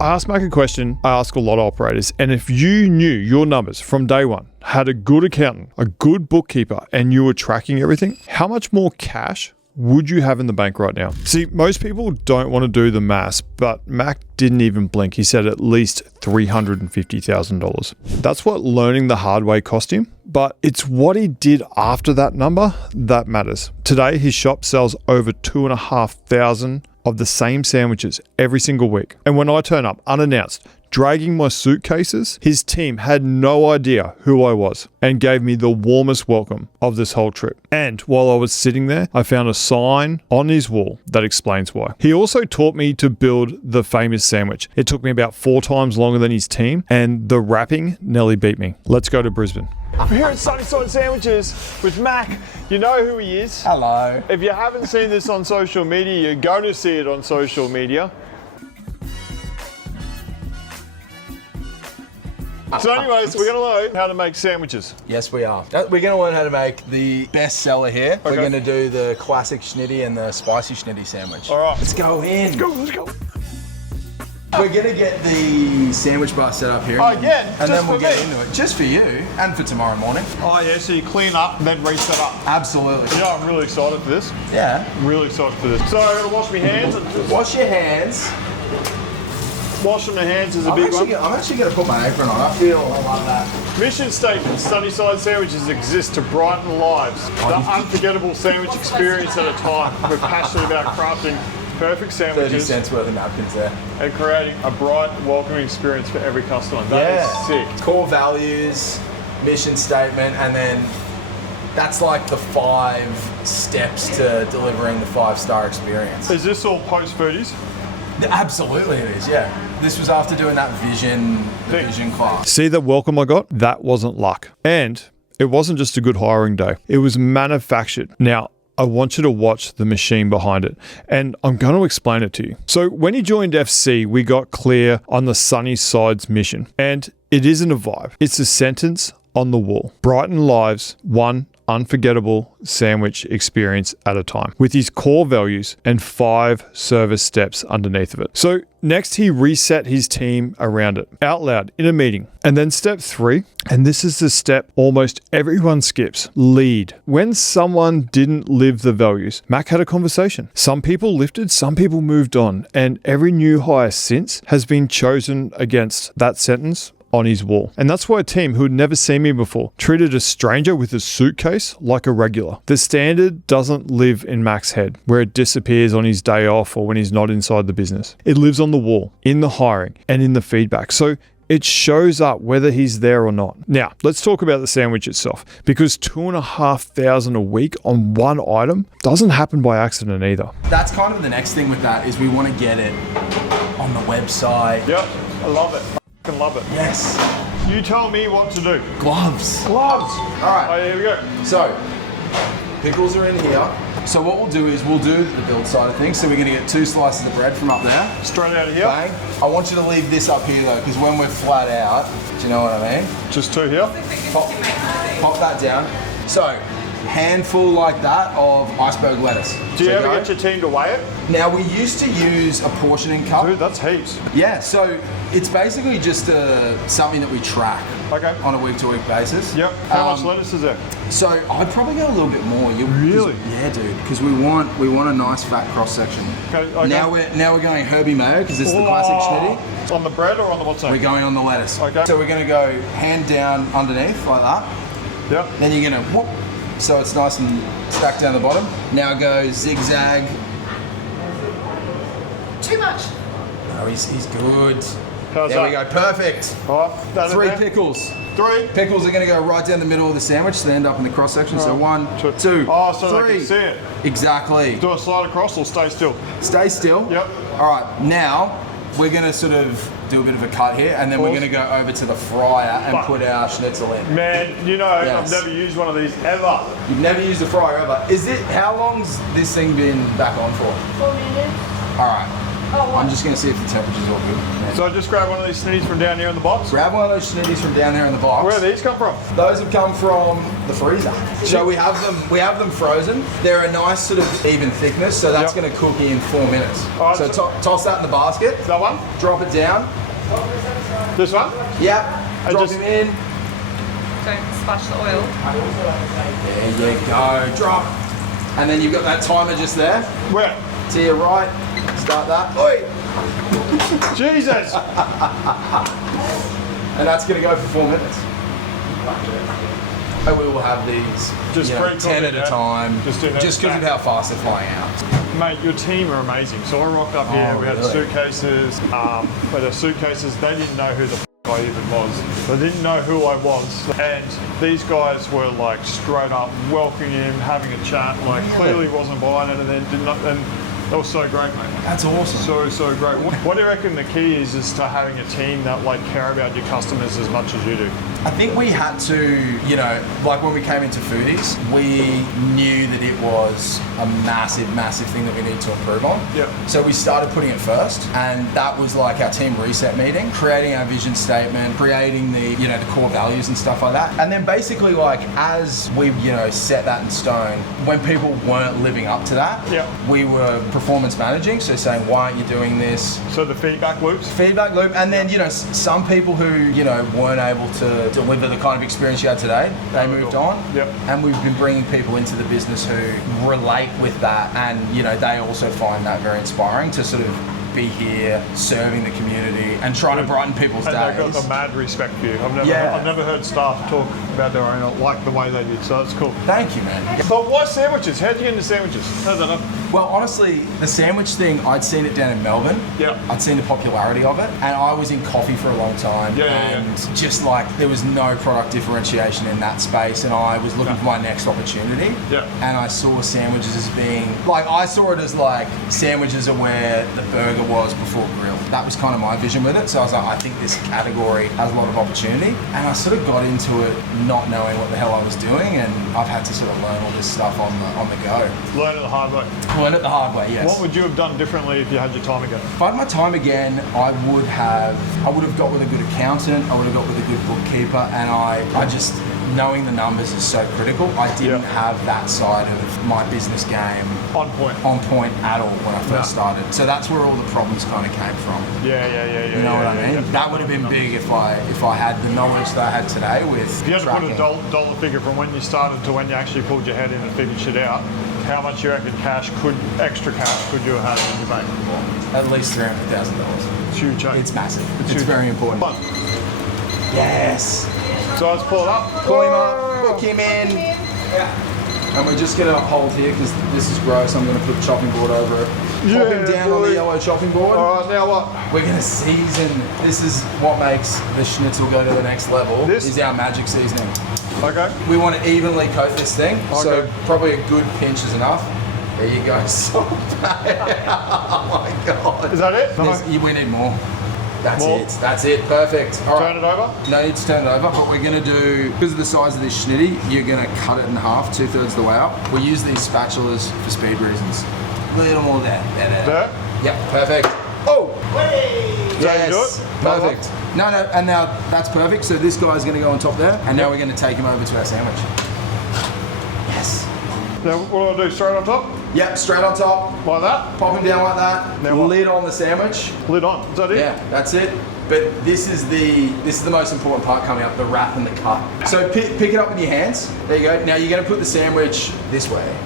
I asked Mack a question I ask a lot of operators, and if you knew your numbers from day one, had a good accountant, a good bookkeeper, and you were tracking everything, how much more cash would you have in the bank right now? See, most people don't want to do the maths, but Mack didn't even blink. He said at least $350,000. That's what learning the hard way cost him, but it's what he did after that number that matters. Today, his shop sells over 2,500 of the same sandwiches every single week. And when I turn up unannounced, dragging my suitcases, his team had no idea who I was and gave me the warmest welcome of this whole trip. And while I was sitting there, I found a sign on his wall that explains why. He also taught me to build the famous sandwich. It took me about 4 times longer than his team, and the wrapping nearly beat me. Let's go to Brisbane. I'm here at Suitcases Sandwiches with Mack. You know who he is. Hello. If you haven't seen this on social media, you're going to see it on social media. So anyways, we're going to learn how to make sandwiches. Yes, we are. We're going to learn how to make the best seller here. Okay. We're going to do the classic schnitty and the spicy schnitty sandwich. All right. Let's go in. Let's go. We're going to get the sandwich bar set up here. Oh, again? And then we'll get me? into it. Just for you and for tomorrow morning. Oh, yeah, so you clean up and then reset up. Absolutely. You know, I'm really excited for this. Yeah. I'm really excited for this. So I'm going to wash my hands. Wash your hands. Washing my hands is a big one. I'm actually going to put my apron on. I love that. Mission statement: Sunnyside Sandwiches exist to brighten lives. The unforgettable sandwich experience at a time. We're passionate about crafting perfect sandwiches. 30 cents worth of napkins there. And creating a bright, welcoming experience for every customer. That is sick. Core values, mission statement, and then that's like the 5 steps to delivering the 5-star experience. Is this all post foodies? Absolutely it is, yeah. This was after doing that vision class. See the welcome I got? That wasn't luck. And it wasn't just a good hiring day. It was manufactured. Now, I want you to watch the machine behind it, and I'm going to explain it to you. So when he joined FC, we got clear on the Sunnyside's mission, and it isn't a vibe. It's a sentence on the wall. Brighten lives, one unforgettable sandwich experience at a time, with his core values and 5 service steps underneath of it. So next he reset his team around it out loud in a meeting. And then step 3, and this is the step almost everyone skips: lead. When someone didn't live the values, Mack had a conversation. Some people lifted, some people moved on, and every new hire since has been chosen against that sentence on his wall. And that's why a team who had never seen me before treated a stranger with a suitcase like a regular. The standard doesn't live in Mack's head, where it disappears on his day off or when he's not inside the business. It lives on the wall, in the hiring, and in the feedback. So it shows up whether he's there or not. Now, let's talk about the sandwich itself, because $2,500 a week on one item doesn't happen by accident either. That's kind of the next thing with that, is we want to get it on the website. Yep, I love it. I love it. Yes. You tell me what to do. Gloves. Gloves. All right. Oh, here we go. So, pickles are in here. So what we'll do is we'll do the build side of things. So we're going to get 2 slices of bread from up there. Straight out of here. Bang. I want you to leave this up here though, because when we're flat out, do you know what I mean? Just 2 here. Pop that down. So, handful like that of iceberg lettuce. Do you ever get your team to weigh it? Now, we used to use a portioning cup. Dude, that's heaps. Yeah, so it's basically just something that we track on a week-to-week basis. Yep. How much lettuce is there? So I'd probably go a little bit more. Really? Yeah, dude. Because we want a nice fat cross section. Okay. Now we're going Herbie mayo because it's the classic schnitty. On the bread or on the what's that? We're going on the lettuce. Okay. So we're going to go hand down underneath like that. Yep. Then you're going to whoop. So it's nice and stacked down the bottom. Now go zigzag. Too much. Oh, he's good. How's there that? we go, perfect. All right, 3 pickles. 3. Pickles are going to go right down the middle of the sandwich, so they end up in the cross section. So 1, 2, Oh, so 3. they can see it. Exactly. Do I slide across or stay still? Stay still. Yep. All right, now we're going to sort of do a bit of a cut here, and then we're going to go over to the fryer and put our schnitzel in. Man, you know, I've never used one of these ever. You've never used a fryer ever. How long's this thing been back on for? 4 minutes. All right. I'm just going to see if the temperature's all good. So I just grab one of these snitties from down here in the box. Grab one of those schnitties from down there in the box. Where do these come from? Those have come from the freezer. So we have them frozen. They're a nice sort of even thickness, so that's going to cook in 4 minutes. Right, so toss that in the basket. That one? Drop it down. This one? Yep. Drop him in. Don't splash the oil. There you go. Drop. And then you've got that timer just there. Where? To your right. Start that. Oi! Jesus! And that's going to go for 4 minutes. And we will have these Just 10 at a time, just because of how fast they're flying out. Mate, your team are amazing. So I rocked up here, we had Suitcases, but the Suitcases, they didn't know who the f I even was. They didn't know who I was. And these guys were like straight up welcoming him, having a chat, like clearly wasn't buying it, and then did not, and that was so great, mate. That's awesome. So great. What do you reckon the key is to having a team that like care about your customers as much as you do? I think we had to, like when we came into foodies, we knew that it was a massive, massive thing that we needed to improve on. Yep. So we started putting it first, and that was like our team reset meeting, creating our vision statement, creating the, the core values and stuff like that. And then basically like as we, set that in stone, when people weren't living up to that, we were performance managing, so saying, why aren't you doing this? So the feedback loops? Feedback loop, and then, some people who, weren't able to deliver the kind of experience you had today, they moved on. Yep. And we've been bringing people into the business who relate with that, and, they also find that very inspiring to sort of be here, serving the community, and trying to brighten people's days. And they've got the mad respect for you. I've never heard staff talk about their own like the way they did, so that's cool. Thank you, man. But why sandwiches? How'd you get into sandwiches? How's that happen? Well, honestly, the sandwich thing, I'd seen it down in Melbourne. Yeah. I'd seen the popularity of it, and I was in coffee for a long time. Just like there was no product differentiation in that space, and I was looking for my next opportunity. Yeah. And I saw sandwiches as being I saw it as like sandwiches are where the burger was before grill. That was kind of my vision with it. So I was like, I think this category has a lot of opportunity, and I sort of got into it not knowing what the hell I was doing, and I've had to sort of learn all this stuff on the go. Learn it the hard way. Learn it the hard way, yes. What would you have done differently if you had your time again? If I had my time again, I would have got with a good accountant, I would have got with a good bookkeeper, and I just, knowing the numbers is so critical. I didn't have that side of my business game on point at all when I first started. So that's where all the problems kind of came from. Yeah. You know what I mean? Yeah. That would have been big if I had the knowledge that I had today with If you had tracking. to put a dollar figure from when you started to when you actually pulled your head in and figured shit out, how much you reckon extra cash could you have had in your bank? At least $300,000. It's huge, eh? It's massive. It's very important. Fun. Yes. So let's pull it up. Pull him up, book him in. And we're just going to hold here because this is gross. I'm going to put the chopping board over it. Pop him down on the yellow chopping board. All right, now what? We're going to season. This is what makes the schnitzel go to the next level. This is our magic seasoning. Okay. We want to evenly coat this thing. Okay. So probably a good pinch is enough. There you go. Salt. Oh my God. Is that it? We need more. That's more. it. That's it. Perfect. All right. Turn it over? No need to turn it over, but we're going to do, because of the size of this schnitty, you're going to cut it in half, 2/3 of the way up. We use these spatulas for speed reasons. A little more there. There? Yep, perfect. Oh! Yes. Do it? Perfect. No, and now that's perfect. So this guy's going to go on top there, and now we're going to take him over to our sandwich. Yes. Now, what do I do? Straight on top? Yep, straight on top. Like that? Pop him down like that. Now what? Lid on the sandwich. Lid on. Is that it? Yeah, that's it. But this is the most important part coming up, the wrap and the cut. So pick it up with your hands. There you go. Now you're going to put the sandwich this way.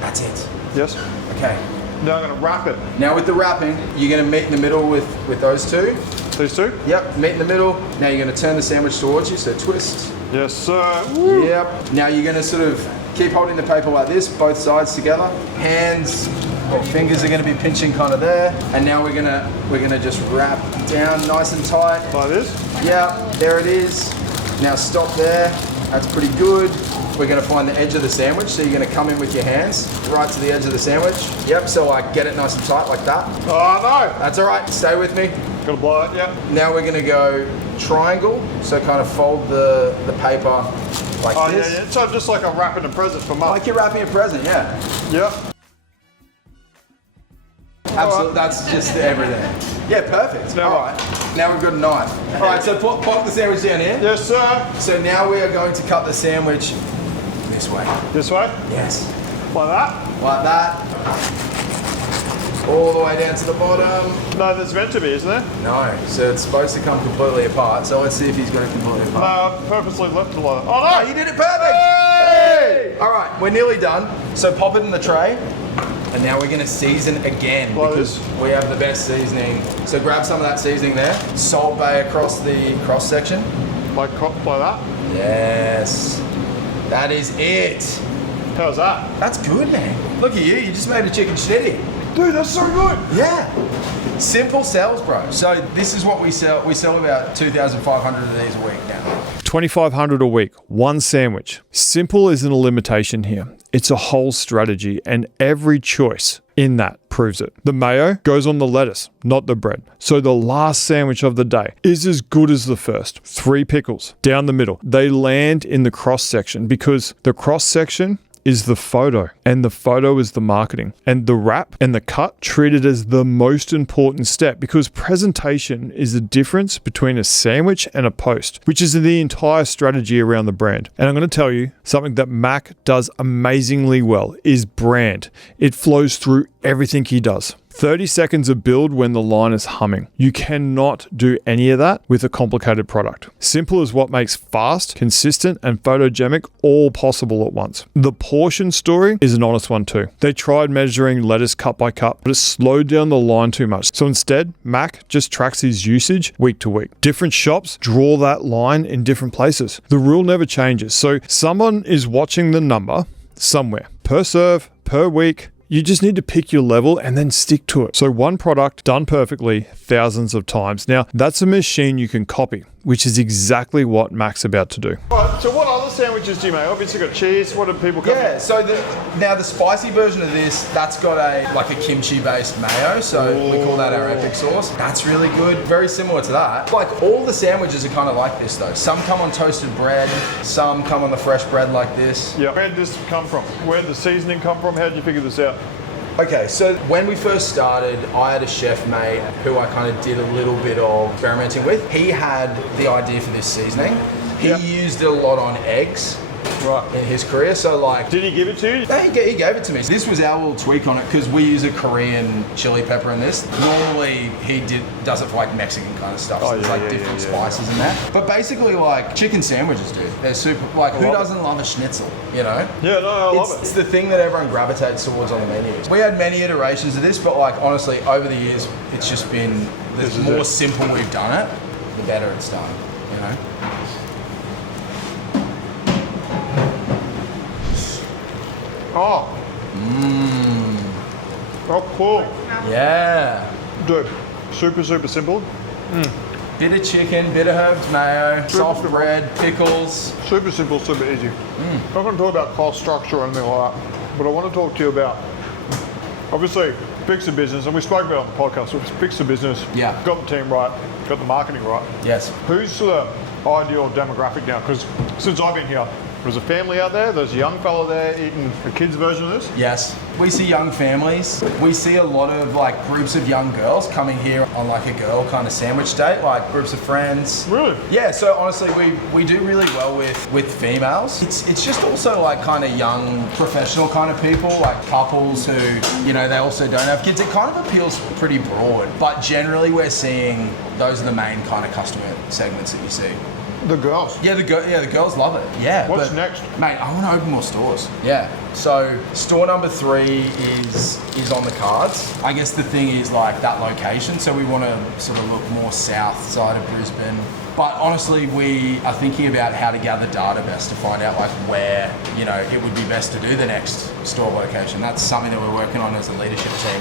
That's it. Yes. Okay. Now I'm going to wrap it. Now with the wrapping, you're going to meet in the middle with those two. These two? Yep, meet in the middle. Now you're going to turn the sandwich towards you, so twist. Yes, sir. Woo. Yep. Now you're going to sort of keep holding the paper like this, both sides together. Hands, fingers are going to be pinching kind of there. And now we're going to just wrap down nice and tight. Like this? Yeah, there it is. Now stop there. That's pretty good. We're going to find the edge of the sandwich, so you're going to come in with your hands right to the edge of the sandwich. Yep, so like get it nice and tight like that. Oh no! That's all right, stay with me. Gonna blow it, yeah. Now we're going to go triangle, so kind of fold the paper like this. Yeah. So just like I'm wrapping a present for Mum. Like you're wrapping a present, yeah. Yep. Absolutely, that's just everything. Yeah, perfect. All right, now we've got a knife. All right, so pop the sandwich down here. Yes, sir. So now we are going to cut the sandwich this way. This way? Yes. Like that? Like that. All the way down to the bottom. No, there's meant to be, isn't there? No, so it's supposed to come completely apart. So let's see if he's got it completely apart. No, purposely left it like that. Oh, Oh, no! you did it perfect! Hey! All right, we're nearly done. So pop it in the tray. And now we're gonna season again because we have the best seasoning. So grab some of that seasoning there. Salt Bay across the cross section. Like that? Yes. That is it. How's that? That's good, man. Look at you just made a chicken schnitty. Dude, that's so good. Yeah. Simple sells, bro. So this is what we sell. We sell about 2,500 of these a week now. 2,500 a week, one sandwich. Simple isn't a limitation here. It's a whole strategy, and every choice in that proves it. The mayo goes on the lettuce, not the bread. So the last sandwich of the day is as good as the first. 3 pickles down the middle. They land in the cross section because the cross section is the photo, and the photo is the marketing, and the wrap and the cut treated as the most important step, because presentation is the difference between a sandwich and a post, which is the entire strategy around the brand. And I'm going to tell you something that Mack does amazingly well is brand. It flows through everything he does. 30 seconds of build when the line is humming. You cannot do any of that with a complicated product. Simple is what makes fast, consistent, and photogenic all possible at once. The portion story is an honest one too. They tried measuring lettuce cut by cut, but it slowed down the line too much. So instead, Mack just tracks his usage week to week. Different shops draw that line in different places. The rule never changes. So someone is watching the number somewhere per serve, per week. You just need to pick your level and then stick to it. So one product done perfectly thousands of times. Now, that's a machine you can copy, which is exactly what Mack's about to do. All right, so what other sandwiches do you make? Obviously got cheese. What do people come Yeah, so now the spicy version of this, that's got a kimchi based mayo, so we call that our epic sauce. That's really good. Very similar to that. Like all the sandwiches are kind of like this though. Some come on toasted bread, some come on the fresh bread like this. Yeah. Where did this come from? Where did the seasoning come from? How did you figure this out? Okay, so when we first started, I had a chef mate who I kind of did a little bit of experimenting with. He had the idea for this seasoning. He used it a lot on eggs. Right. In his career, so like... Did he give it to you? No, he gave it to me. This was our little tweak on it because we use a Korean chili pepper in this. Normally, he does it for like Mexican kind of stuff, so there's different spices in that. But basically, like chicken sandwiches, dude. They're super, like who doesn't love a schnitzel, you know? Yeah, no, I love it. It's the thing that everyone gravitates towards on the menus. We had many iterations of this, but like honestly, over the years, it's just been, the more simple we've done it, the better it's done, you know? Oh. Oh, cool. Yeah. Dude, super simple. Bit of chicken, bit of herbs mayo, soft bread, pickles. Super simple, super easy. I'm not going to talk about cost structure or anything like that, but I want to talk to you about, obviously, fix the business, and we spoke about it on the podcast, so fix the business, Yeah. got the team right, got the marketing right. Yes. Who's the ideal demographic now? Because since I've been here, there's a family out there, there's a young fella there eating a kid's version of this. Yes. We see young families. We see a lot of like groups of young girls coming here on like a girl kind of sandwich date, like groups of friends. Really? Yeah, so honestly we do really well with females. It's just also like kind of young professional kind of people, like couples who, you know, they also don't have kids. It kind of appeals pretty broad, but generally we're seeing those are the main kind of customer segments that you see. The girls. Yeah, the girls love it. Yeah. What's next? Mate, I want to open more stores. Yeah. So store number 3 is on the cards. I guess the thing is like that location. So we want to sort of look more south side of Brisbane. But honestly, we are thinking about how to gather data best to find out like where, you know, it would be best to do the next store location. That's something that we're working on as a leadership team.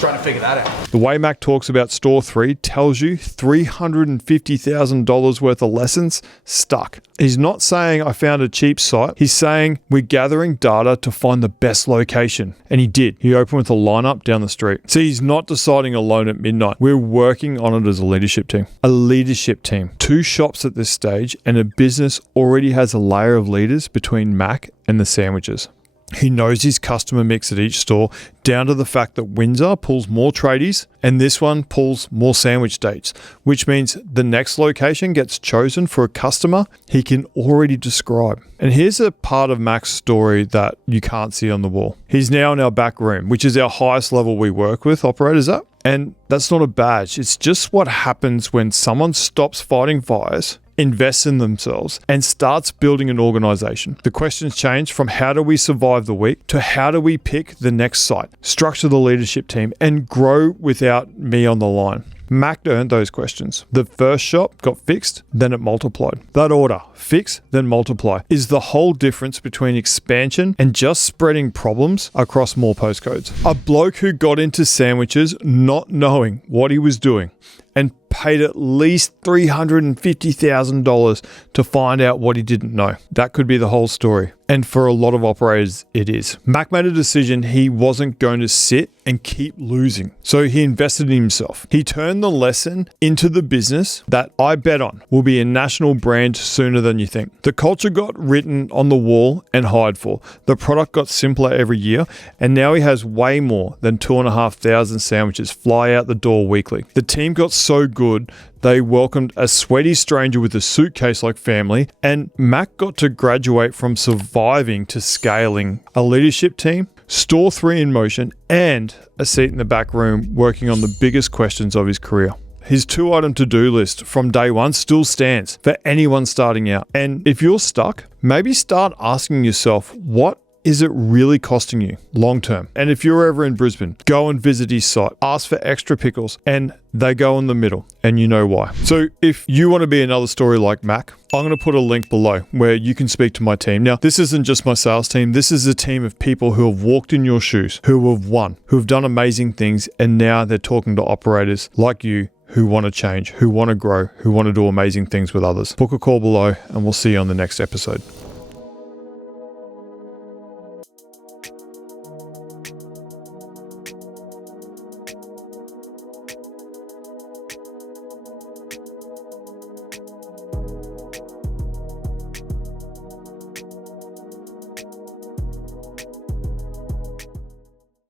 Trying to figure that out. The way Mack talks about Store 3 tells you $350,000 worth of lessons stuck. He's not saying I found a cheap site. He's saying we're gathering data to find the best location. And he did. He opened with a lineup down the street. See, he's not deciding alone at midnight. We're working on it as a leadership team. A leadership team. 2 shops at this stage, and a business already has a layer of leaders between Mack and the sandwiches. He knows his customer mix at each store, down to the fact that Windsor pulls more tradies and this one pulls more sandwich dates, which means the next location gets chosen for a customer he can already describe. And here's a part of Mack's story that you can't see on the wall. He's now in our back room, which is our highest level we work with operators at. And that's not a badge. It's just what happens when someone stops fighting fires, invests in themselves, and starts building an organization. The questions change from how do we survive the week to how do we pick the next site, structure the leadership team, and grow without me on the line. Mack earned those questions. The first shop got fixed, then it multiplied. That order, fix, then multiply, is the whole difference between expansion and just spreading problems across more postcodes. A bloke who got into sandwiches not knowing what he was doing and paid at least $350,000 to find out what he didn't know. That could be the whole story. And for a lot of operators, it is. Mack made a decision he wasn't going to sit and keep losing. So he invested in himself. He turned the lesson into the business that I bet on will be a national brand sooner than you think. The culture got written on the wall and hired for. The product got simpler every year, and now he has way more than 2,500 sandwiches fly out the door weekly. The team got so good, they welcomed a sweaty stranger with a suitcase like family, and Mack got to graduate from surviving to scaling a leadership team, store 3 in motion, and a seat in the back room working on the biggest questions of his career. His 2-item to-do list from day one still stands for anyone starting out. And if you're stuck, maybe start asking yourself, what is it really costing you long term? And if you're ever in Brisbane, go and visit his site, ask for extra pickles, and they go in the middle, and you know why. So if you want to be another story like Mack, I'm going to put a link below where you can speak to my team. Now, this isn't just my sales team. This is a team of people who have walked in your shoes, who have won, who have done amazing things, and now they're talking to operators like you who want to change, who want to grow, who want to do amazing things with others. Book a call below, and we'll see you on the next episode.